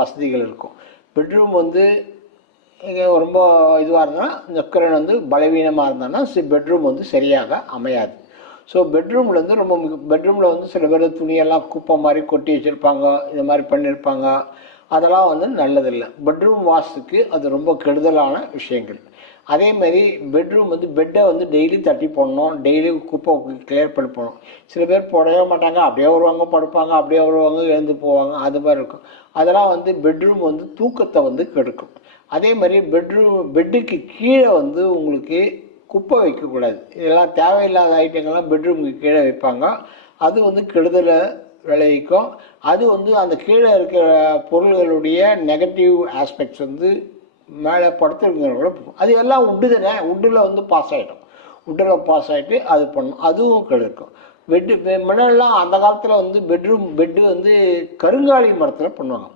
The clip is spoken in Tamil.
வசதிகள் இருக்கும். பெட்ரூம் வந்து ரொம்ப இதுவாக இருந்தால் சுக்கிரன் வந்து பலவீனமாக இருந்தான்னா பெட்ரூம் வந்து சரியாக அமையாது. ஸோ பெட்ரூமில் வந்து பெட்ரூமில் வந்து சில பேர் துணியெல்லாம் குப்பை மாதிரி கொட்டி வச்சுருப்பாங்க, இந்த மாதிரி பண்ணியிருப்பாங்க. அதெல்லாம் வந்து நல்லதில்லை. பெட்ரூம் வாஸ்துக்கு அது ரொம்ப கெடுதலான விஷயங்கள். அதேமாதிரி பெட்ரூம் வந்து பெட்டை வந்து டெய்லி தட்டி போடணும், டெய்லி குப்பை கிளியர் பண்ணி போடணும். சில பேர் போடவே மாட்டாங்க, அப்படியே வருவாங்க படுப்பாங்க, அப்படியே வருவாங்க எழுந்து போவாங்க, அது மாதிரி இருக்கும். அதெல்லாம் வந்து பெட்ரூம் வந்து தூக்கத்தை வந்து கெடுக்கும். அதே மாதிரி பெட்டுக்கு கீழே வந்து உங்களுக்கு குப்பை வைக்கக்கூடாது. இதெல்லாம் தேவையில்லாத ஐட்டங்கள்லாம் பெட்ரூமுக்கு கீழே வைப்பாங்க. அது வந்து கெடுதலை விளைவிக்கும். அது வந்து அந்த கீழே இருக்கிற பொருள்களுடைய நெகட்டிவ் ஆஸ்பெக்ட்ஸ் வந்து மேலே படுத்துருக்கிறவங்கள போகும். அது எல்லாம் உட்டு தானே, உட்டில் வந்து பாஸ் ஆகிடும். உட்டில் பாஸ் ஆகிட்டு அது பண்ணும், அதுவும் கெடுக்கும். முன்னாடிலாம் அந்த காலத்தில் வந்து பெட்டு வந்து கருங்காலி மரத்தில் பண்ணுவாங்க.